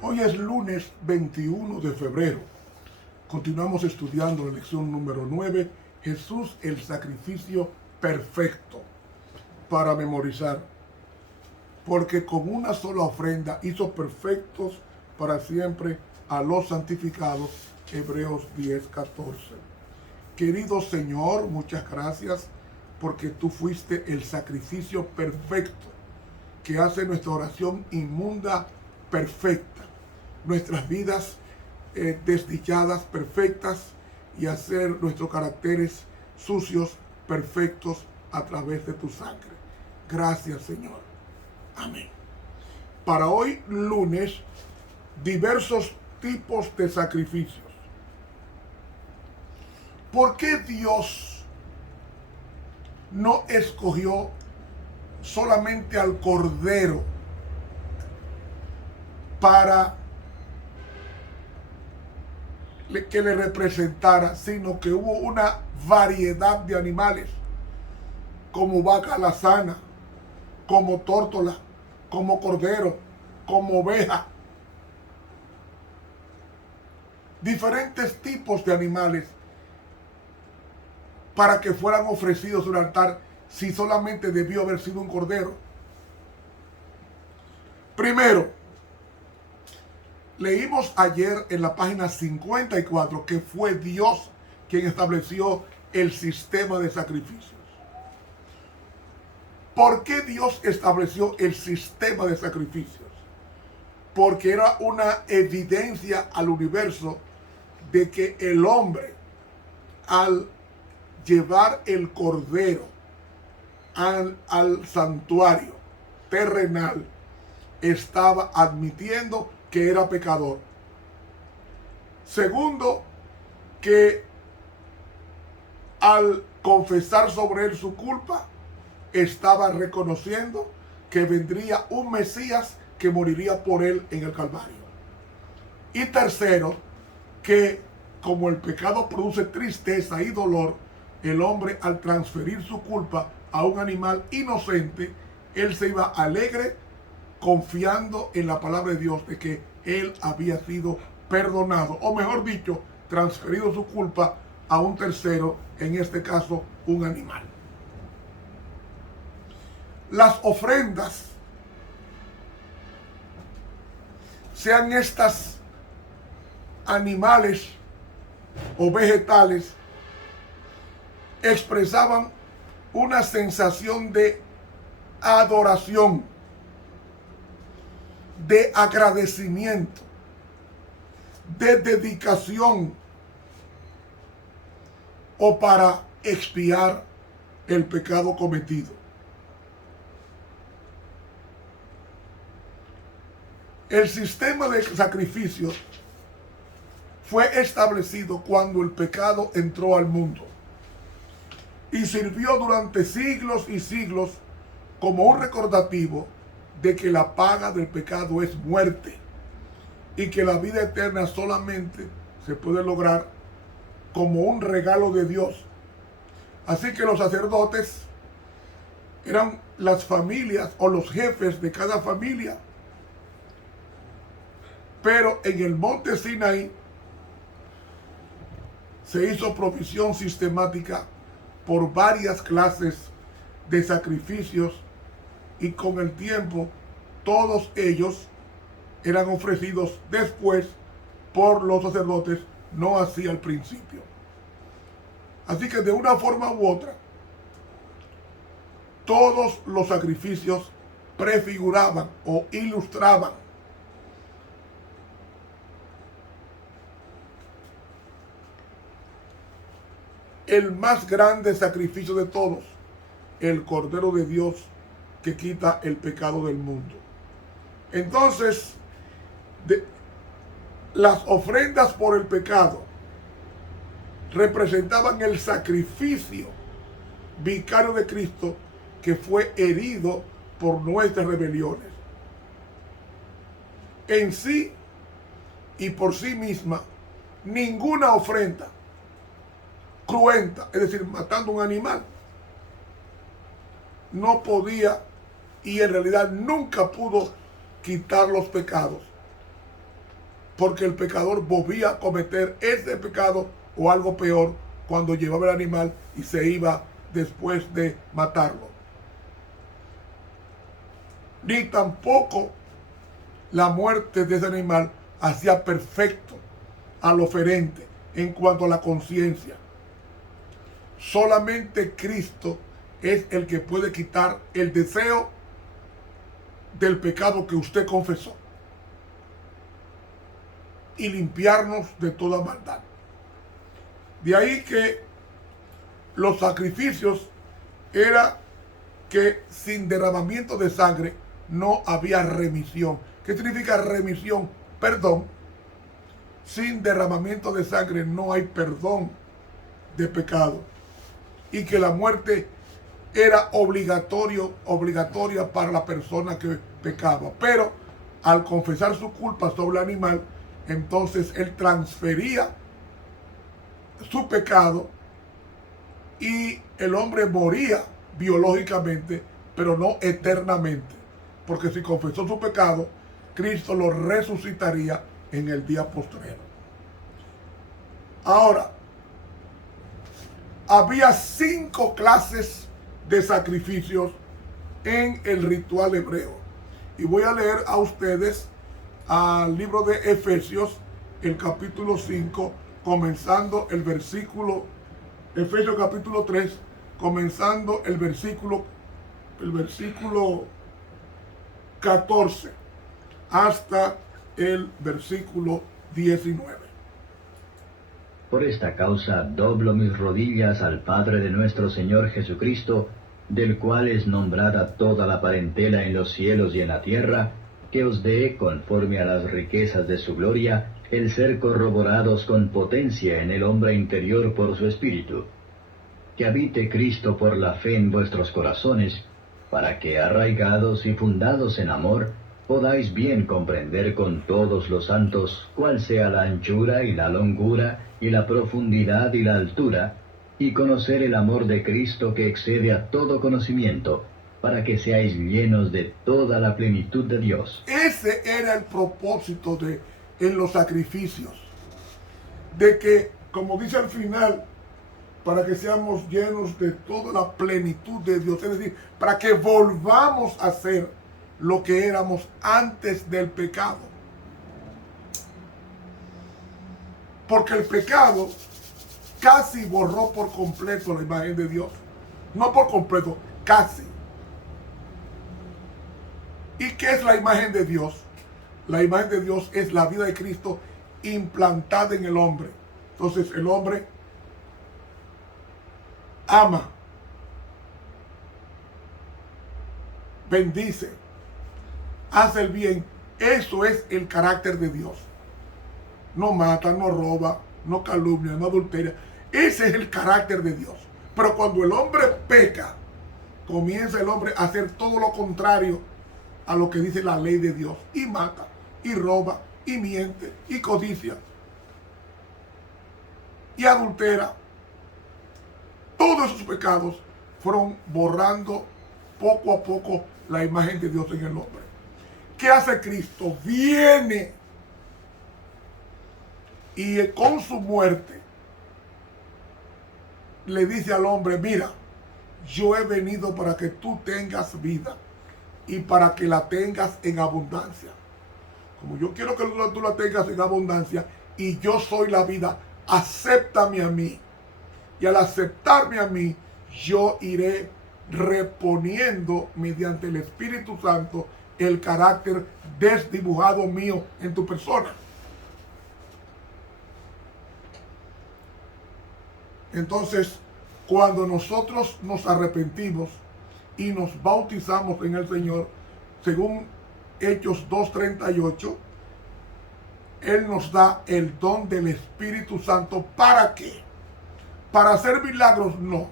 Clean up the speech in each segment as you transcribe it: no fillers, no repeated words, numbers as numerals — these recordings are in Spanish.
Hoy es lunes 21 de febrero. Continuamos estudiando la lección número 9, Jesús el sacrificio perfecto, para memorizar. Porque con una sola ofrenda hizo perfectos para siempre a los santificados. Hebreos 10:14. Querido Señor, muchas gracias porque tú fuiste el sacrificio perfecto que hace nuestra oración inmunda perfecta, nuestras vidas desdichadas perfectas, y hacer nuestros caracteres sucios perfectos a través de tu sangre. Gracias, Señor. Amén. Para hoy, lunes, diversos tipos de sacrificios. ¿Por qué Dios no escogió solamente al cordero para que le representara, sino que hubo una variedad de animales, como vaca alazana, como tórtola, como cordero, como oveja? Diferentes tipos de animales para que fueran ofrecidos en un altar, si solamente debió haber sido un cordero. Primero, leímos ayer en la página 54 que fue Dios quien estableció el sistema de sacrificios. ¿Por qué Dios estableció el sistema de sacrificios? Porque era una evidencia al universo de que el hombre, al llevar el cordero al santuario terrenal, estaba admitiendo que era pecador. Segundo, que al confesar sobre él su culpa, estaba reconociendo que vendría un Mesías que moriría por él en el Calvario. Y tercero, que como el pecado produce tristeza y dolor, el hombre, al transferir su culpa a un animal inocente, él se iba alegre, confiando en la palabra de Dios de que él había sido perdonado, o mejor dicho, transferido su culpa a un tercero, en este caso un animal. Las ofrendas, sean estas animales o vegetales, expresaban una sensación de adoración, de agradecimiento, de dedicación, o para expiar el pecado cometido. El sistema de sacrificios fue establecido cuando el pecado entró al mundo y sirvió durante siglos y siglos como un recordativo de que la paga del pecado es muerte y que la vida eterna solamente se puede lograr como un regalo de Dios. Así que los sacerdotes eran las familias o los jefes de cada familia. Pero en el monte Sinaí se hizo provisión sistemática por varias clases de sacrificios, y con el tiempo todos ellos eran ofrecidos después por los sacerdotes, no así al principio. Así que de una forma u otra, todos los sacrificios prefiguraban o ilustraban el más grande sacrificio de todos, el Cordero de Dios que quita el pecado del mundo. Entonces, las ofrendas por el pecado representaban el sacrificio vicario de Cristo, que fue herido por nuestras rebeliones. En sí y por sí misma, ninguna ofrenda cruenta, es decir, matando un animal, no podía y en realidad nunca pudo quitar los pecados, porque el pecador volvía a cometer ese pecado o algo peor cuando llevaba el animal y se iba después de matarlo. Ni tampoco la muerte de ese animal hacía perfecto al oferente en cuanto a la conciencia. Solamente Cristo es el que puede quitar el deseo del pecado que usted confesó y limpiarnos de toda maldad. De ahí que los sacrificios era que sin derramamiento de sangre no había remisión. ¿Qué significa remisión? Perdón. Sin derramamiento de sangre no hay perdón de pecado. Y que la muerte era obligatoria para la persona que pecaba. Pero al confesar su culpa sobre el animal, entonces él transfería su pecado y el hombre moría biológicamente, pero no eternamente. Porque si confesó su pecado, Cristo lo resucitaría en el día postrero. Ahora, había 5 clases de sacrificios en el ritual hebreo. Y voy a leer a ustedes al libro de Efesios, el capítulo 5, comenzando el versículo, Efesios capítulo 3, comenzando el versículo 14 hasta el versículo 19. Por esta causa doblo mis rodillas al Padre de nuestro Señor Jesucristo, del cual es nombrada toda la parentela en los cielos y en la tierra, que os dé, conforme a las riquezas de su gloria, el ser corroborados con potencia en el hombre interior por su Espíritu. Que habite Cristo por la fe en vuestros corazones, para que, arraigados y fundados en amor, podáis bien comprender con todos los santos cuál sea la anchura y la longura y la profundidad y la altura, y conocer el amor de Cristo que excede a todo conocimiento, para que seáis llenos de toda la plenitud de Dios. Ese era el propósito en los sacrificios, de que, como dice al final, para que seamos llenos de toda la plenitud de Dios, es decir, para que volvamos a ser lo que éramos antes del pecado. Porque el pecado casi borró por completo la imagen de Dios. No por completo, casi. ¿Y qué es la imagen de Dios? La imagen de Dios es la vida de Cristo implantada en el hombre. Entonces el hombre ama, bendice, hace el bien. Eso es el carácter de Dios. No mata, no roba, no calumnia, no adulteria. Ese es el carácter de Dios. Pero cuando el hombre peca, comienza el hombre a hacer todo lo contrario a lo que dice la ley de Dios. Y mata, y roba, y miente, y codicia, y adultera. Todos esos pecados fueron borrando poco a poco la imagen de Dios en el hombre. ¿Qué hace Cristo? Viene y con su muerte le dice al hombre: mira, yo he venido para que tú tengas vida y para que la tengas en abundancia. Como yo quiero que tú la tengas en abundancia y yo soy la vida, acéptame a mí. Y al aceptarme a mí, yo iré reponiendo mediante el Espíritu Santo el carácter desdibujado mío en tu persona. Entonces, cuando nosotros nos arrepentimos y nos bautizamos en el Señor, según Hechos 2:38, Él nos da el don del Espíritu Santo. ¿Para qué? ¿Para hacer milagros? No.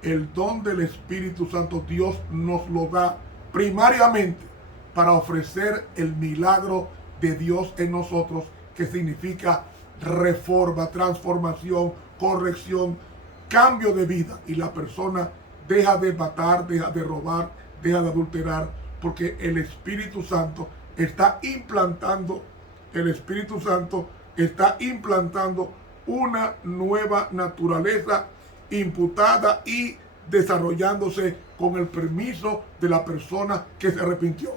El don del Espíritu Santo Dios nos lo da primariamente para ofrecer el milagro de Dios en nosotros, que significa reforma, transformación, corrección, cambio de vida. Y la persona deja de matar, deja de robar, deja de adulterar, porque el Espíritu Santo está implantando, una nueva naturaleza imputada y desarrollándose con el permiso de la persona que se arrepintió.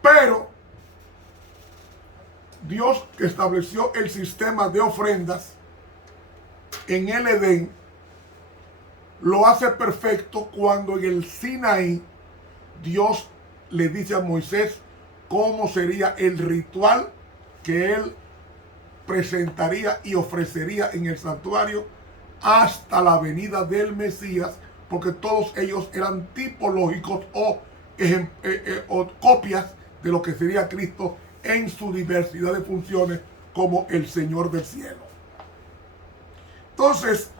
Pero Dios estableció el sistema de ofrendas en el Edén, lo hace perfecto cuando en el Sinaí Dios le dice a Moisés cómo sería el ritual que él presentaría y ofrecería en el santuario hasta la venida del Mesías, porque todos ellos eran tipológicos o copias de lo que sería Cristo en su diversidad de funciones como el Señor del cielo. Entonces,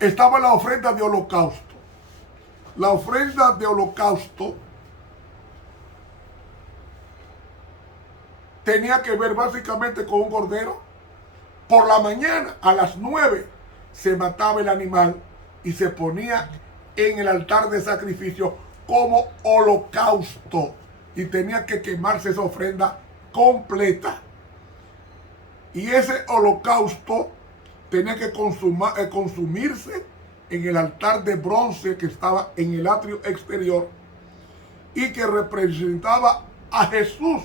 estaba la ofrenda de holocausto. La ofrenda de holocausto tenía que ver básicamente con un cordero. Por la mañana, a las 9, se mataba el animal y se ponía en el altar de sacrificio como holocausto. Y tenía que quemarse esa ofrenda completa. Y ese holocausto tenía que consumirse en el altar de bronce que estaba en el atrio exterior y que representaba a Jesús,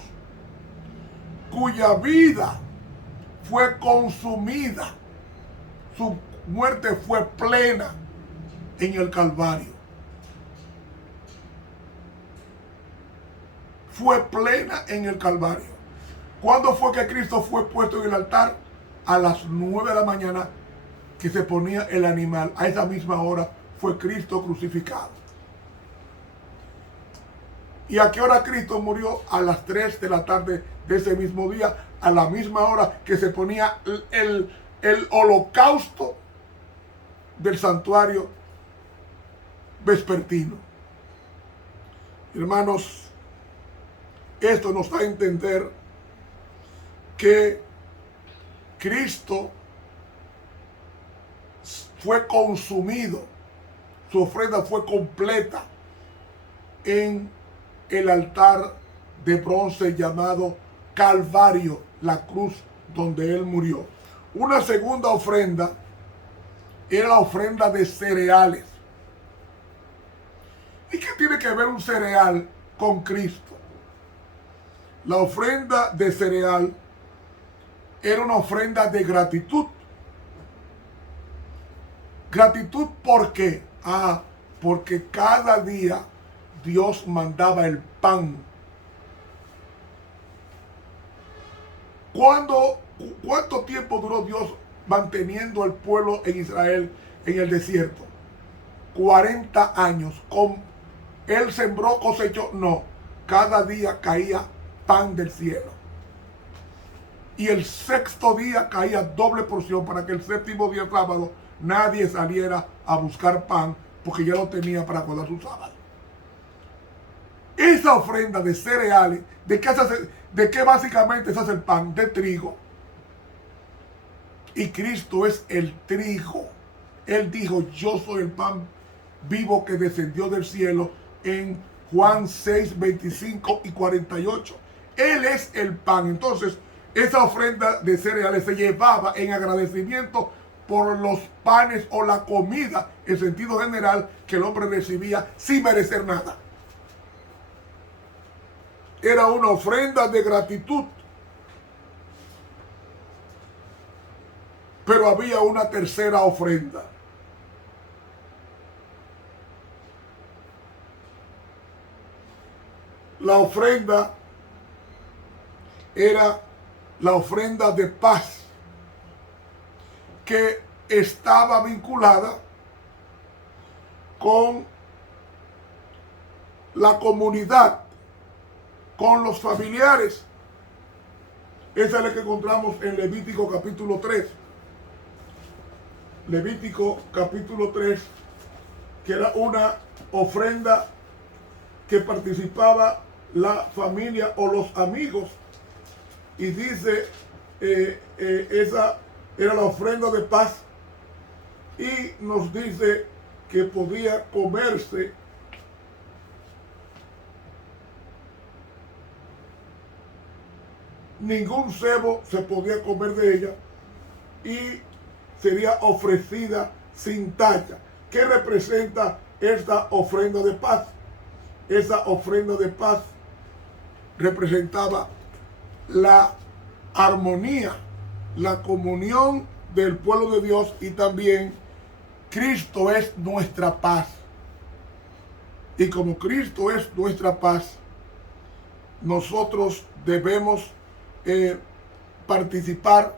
cuya vida fue consumida, su muerte fue plena en el Calvario. Fue plena en el Calvario. ¿Cuándo fue que Cristo fue puesto en el altar? A las 9 de la mañana que se ponía el animal. A esa misma hora fue Cristo crucificado. ¿Y a qué hora Cristo murió? A las 3 de la tarde de ese mismo día, a la misma hora que se ponía el holocausto del santuario vespertino. Hermanos, esto nos da a entender que Cristo fue consumido, su ofrenda fue completa en el altar de bronce llamado Calvario, la cruz donde él murió. Una segunda ofrenda era la ofrenda de cereales. ¿Y qué tiene que ver un cereal con Cristo? La ofrenda de cereal era una ofrenda de gratitud. ¿Gratitud por qué? Porque cada día Dios mandaba el pan. ¿Cuánto tiempo duró Dios manteniendo al pueblo en Israel en el desierto? 40 años. Él sembró, cosechó. No, cada día caía pan del cielo. Y el sexto día caía doble porción para que el séptimo día, sábado, nadie saliera a buscar pan porque ya lo tenía para guardar su sábado. Esa ofrenda de cereales, ¿de qué básicamente se hace el pan? De trigo. Y Cristo es el trigo. Él dijo, yo soy el pan vivo que descendió del cielo en Juan 6, 25 y 48. Él es el pan. Entonces, esa ofrenda de cereales se llevaba en agradecimiento por los panes o la comida, en sentido general, que el hombre recibía sin merecer nada. Era una ofrenda de gratitud. Pero había una tercera ofrenda. La ofrenda era la ofrenda de paz, que estaba vinculada con la comunidad, con los familiares. Esa es la que encontramos en Levítico capítulo 3. Levítico capítulo 3, que era una ofrenda que participaba la familia o los amigos. Y dice era la ofrenda de paz, y nos dice que podía comerse ningún cebo, se podía comer de ella, y sería ofrecida sin tacha. ¿Qué representa esta ofrenda de paz? Esa ofrenda de paz representaba la armonía, la comunión del pueblo de Dios, y también Cristo es nuestra paz. Y como Cristo es nuestra paz, nosotros debemos participar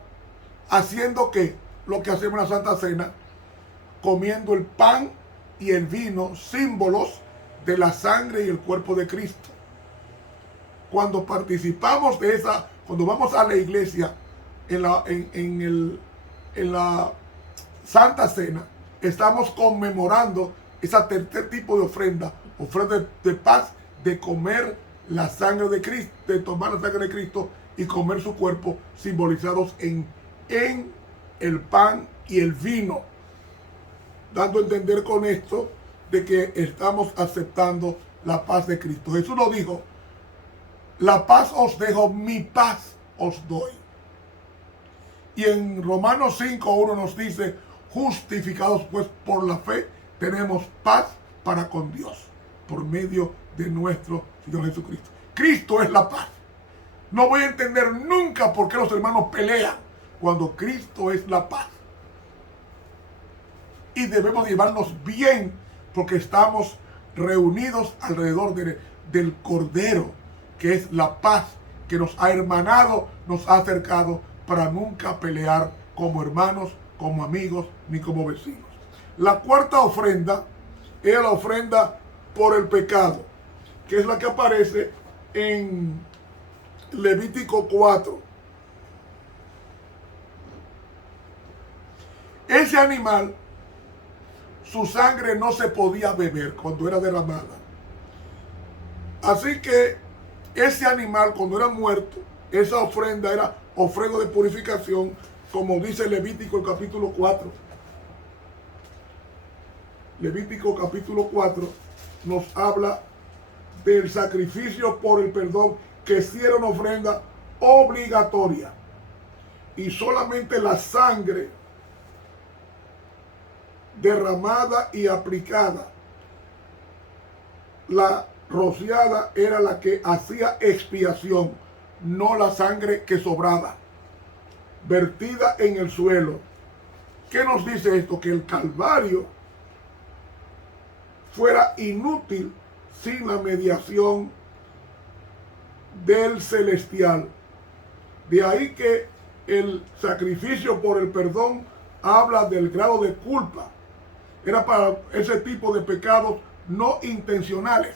haciendo que lo que hacemos en la Santa Cena, comiendo el pan y el vino, símbolos de la sangre y el cuerpo de Cristo. Cuando participamos de esa, cuando vamos a la iglesia en la Santa Cena, estamos conmemorando ese tercer tipo de ofrenda de paz, de comer la sangre de Cristo, de tomar la sangre de Cristo y comer su cuerpo, simbolizados en el pan y el vino, dando a entender con esto de que estamos aceptando la paz de Cristo. Jesús lo dijo: la paz os dejo, mi paz os doy. Y en Romanos 5:1 nos dice: justificados pues por la fe, tenemos paz para con Dios, por medio de nuestro Señor Jesucristo. Cristo es la paz. No voy a entender nunca por qué los hermanos pelean cuando Cristo es la paz. Y debemos llevarnos bien porque estamos reunidos alrededor del Cordero, que es la paz, que nos ha hermanado, nos ha acercado, para nunca pelear como hermanos, como amigos, ni como vecinos. La cuarta ofrenda era la ofrenda por el pecado, que es la que aparece en Levítico 4. Ese animal, su sangre no se podía beber cuando era derramada. Así que ese animal, cuando era muerto, esa ofrenda era ofrenda de purificación, como dice Levítico el capítulo 4. Levítico capítulo 4 nos habla del sacrificio por el perdón, que sí era una ofrenda obligatoria, y solamente la sangre derramada y aplicada, la rociada, era la que hacía expiación, no la sangre que sobraba, vertida en el suelo. ¿Qué nos dice esto? Que el Calvario fuera inútil sin la mediación del celestial. De ahí que el sacrificio por el perdón habla del grado de culpa. Era para ese tipo de pecados no intencionales,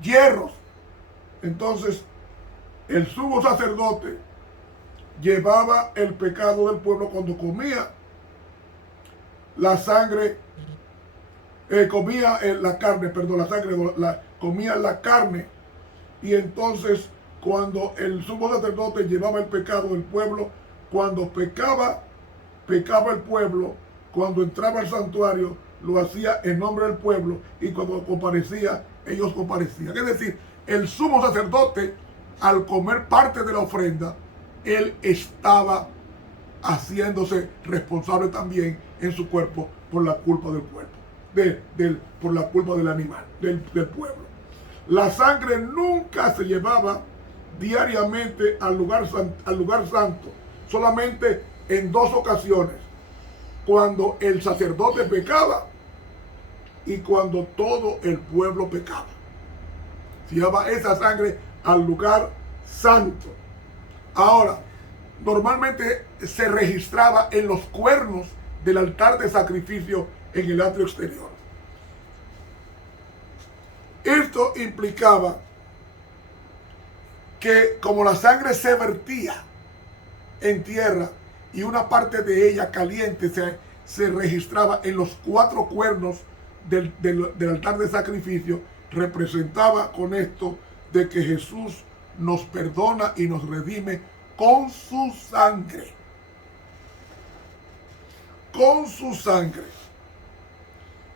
yerros. Entonces, el sumo sacerdote llevaba el pecado del pueblo cuando comía la sangre, comía la carne, comía la carne. Y entonces, cuando el sumo sacerdote llevaba el pecado del pueblo, cuando pecaba el pueblo, cuando entraba al santuario, lo hacía en nombre del pueblo, y cuando comparecía, ellos comparecían. Es decir, el sumo sacerdote, al comer parte de la ofrenda, él estaba haciéndose responsable también en su cuerpo por la culpa del cuerpo, por la culpa del animal, del pueblo. La sangre nunca se llevaba diariamente al lugar santo, solamente en dos ocasiones: cuando el sacerdote pecaba y cuando todo el pueblo pecaba. Se llevaba esa sangre al lugar santo. Ahora, normalmente se registraba en los cuernos del altar de sacrificio en el atrio exterior. Esto implicaba que, como la sangre se vertía en tierra y una parte de ella caliente se registraba en los cuatro cuernos del altar de sacrificio, representaba con esto de que Jesús nos perdona y nos redime con su sangre. con su sangre.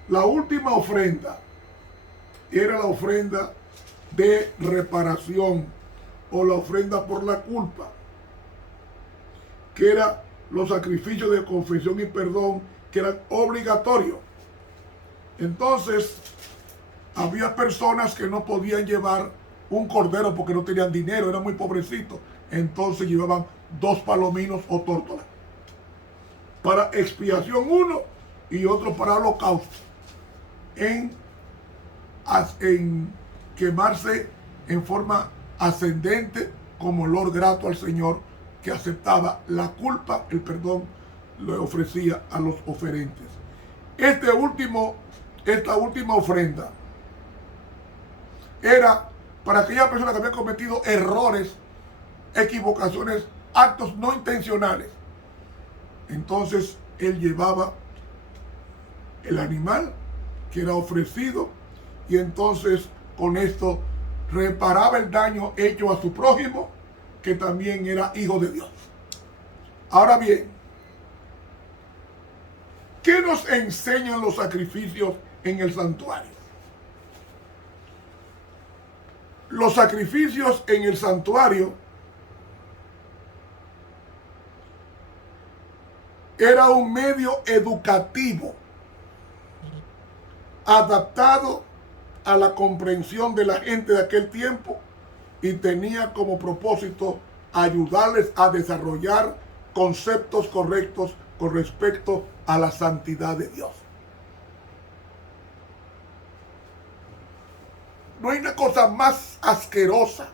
La última ofrenda era la ofrenda de reparación o la ofrenda por la culpa, que era los sacrificios de confesión y perdón, que eran obligatorios. Entonces, había personas que no podían llevar un cordero porque no tenían dinero, eran muy pobrecitos. Entonces llevaban 2 palominos o tórtolas. Para expiación uno y otro para holocausto. En quemarse en forma ascendente como olor grato al Señor, que aceptaba la culpa, el perdón le ofrecía a los oferentes. Esta última ofrenda era para aquella persona que había cometido errores, equivocaciones, actos no intencionales. Entonces él llevaba el animal que era ofrecido y entonces con esto reparaba el daño hecho a su prójimo, que también era hijo de Dios. Ahora bien, ¿qué nos enseñan los sacrificios en el santuario? Los sacrificios en el santuario era un medio educativo adaptado a la comprensión de la gente de aquel tiempo y tenía como propósito ayudarles a desarrollar conceptos correctos con respecto a la santidad de Dios. No hay una cosa más asquerosa.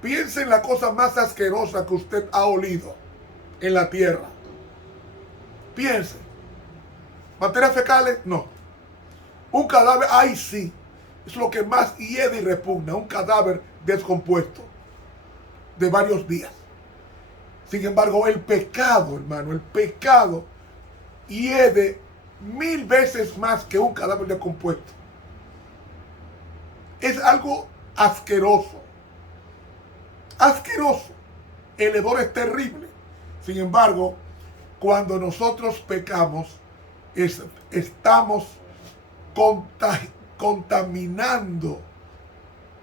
Piense en la cosa más asquerosa que usted ha olido en la tierra. Piense. ¿Materias fecales? No. Un cadáver, ay sí. Es lo que más hiede y repugna. Un cadáver descompuesto de varios días. Sin embargo, el pecado, hermano, el pecado hiede 1000 veces más que un cadáver descompuesto. Es algo asqueroso. Asqueroso. El hedor es terrible. Sin embargo, cuando nosotros pecamos, estamos contaminando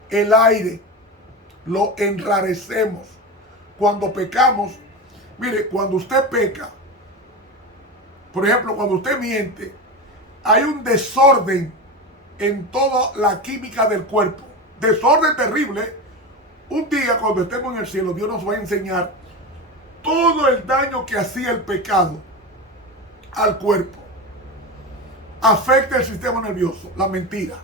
el aire, lo enrarecemos. Cuando pecamos, mire, cuando usted peca, por ejemplo, cuando usted miente, hay un desorden en toda la química del cuerpo. Desorden terrible. Un día, cuando estemos en el cielo, Dios nos va a enseñar todo el daño que hacía el pecado al cuerpo. Afecta el sistema nervioso, la mentira.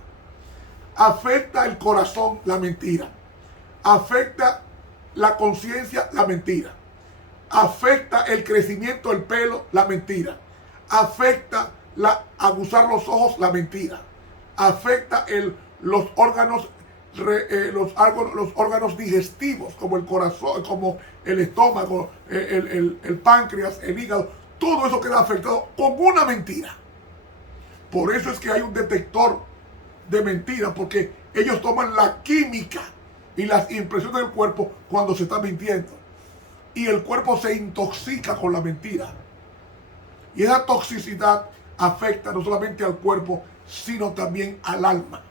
Afecta el corazón, la mentira. Afecta la conciencia, la mentira. Afecta el crecimiento del pelo, la mentira. Afecta aguzar los ojos, la mentira. Afecta los órganos digestivos, como el corazón, como el estómago, el páncreas, el hígado. Todo eso queda afectado con una mentira. Por eso es que hay un detector de mentiras, porque ellos toman la química y las impresiones del cuerpo cuando se está mintiendo. Y el cuerpo se intoxica con la mentira. Y esa toxicidad afecta no solamente al cuerpo, sino también al alma.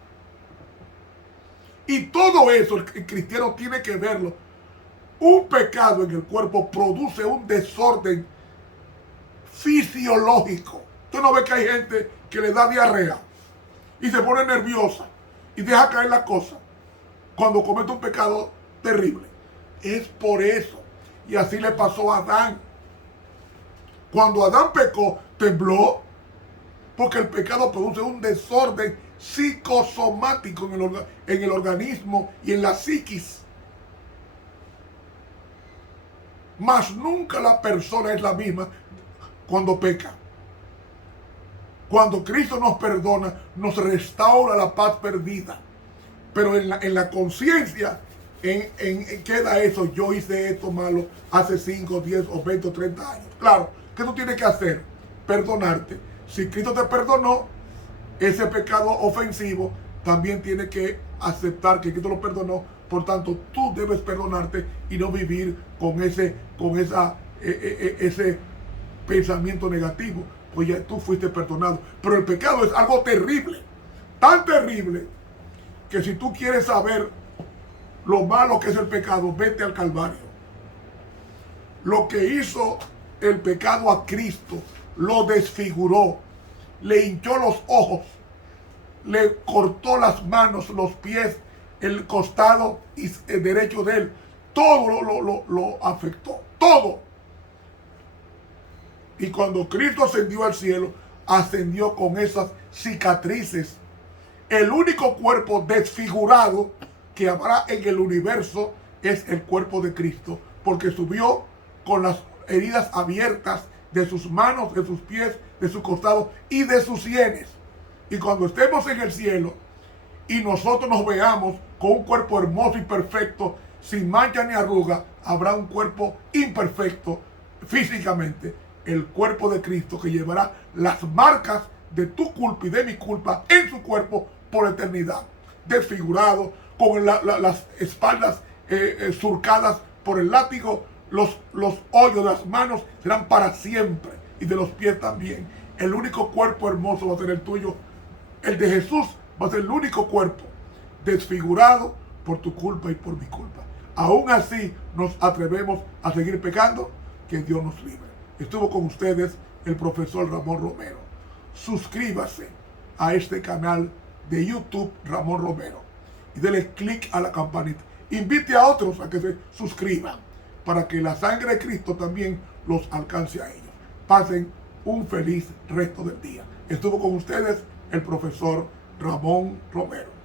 Y todo eso el cristiano tiene que verlo. Un pecado en el cuerpo produce un desorden fisiológico. Usted no ve que hay gente que le da diarrea y se pone nerviosa y deja caer la cosa cuando comete un pecado terrible. Es por eso. Y así le pasó a Adán. Cuando Adán pecó, tembló, porque el pecado produce un desorden psicosomático en el organismo y en la psiquis. Mas nunca la persona es la misma cuando peca. Cuando Cristo nos perdona, nos restaura la paz perdida. Pero en la conciencia queda eso. Yo hice esto malo hace 5, 10 o 20 o 30 años. Claro, ¿qué tú tienes que hacer? Perdonarte. Si Cristo te perdonó, ese pecado ofensivo también tiene que aceptar que Cristo lo perdonó. Por tanto, tú debes perdonarte y no vivir con ese pensamiento negativo. pues ya tú fuiste perdonado. Pero el pecado es algo terrible, tan terrible, que si tú quieres saber lo malo que es el pecado, vete al Calvario. Lo que hizo el pecado a Cristo, lo desfiguró, le hinchó los ojos, le cortó las manos, los pies, el costado derecho de él. Todo lo afectó, todo. Y cuando Cristo ascendió al cielo, ascendió con esas cicatrices. El único cuerpo desfigurado que habrá en el universo es el cuerpo de Cristo, porque subió con las heridas abiertas de sus manos, de sus pies, de su costado y de sus sienes. Y cuando estemos en el cielo y nosotros nos veamos con un cuerpo hermoso y perfecto, sin mancha ni arruga, habrá un cuerpo imperfecto físicamente, el cuerpo de Cristo, que llevará las marcas de tu culpa y de mi culpa en su cuerpo por eternidad, desfigurado, con las espaldas surcadas por el látigo. Los hoyos de las manos serán para siempre, y de los pies también. El único cuerpo hermoso va a ser el tuyo. El de Jesús va a ser el único cuerpo desfigurado por tu culpa y por mi culpa. Aún así nos atrevemos a seguir pecando. Que Dios nos libre. Estuvo con ustedes el profesor Ramón Romero. Suscríbase a este canal de YouTube Ramón Romero y dele clic a la campanita. Invite a otros a que se suscriban para que la sangre de Cristo también los alcance a ellos. Pasen un feliz resto del día. Estuvo con ustedes el profesor Ramón Romero.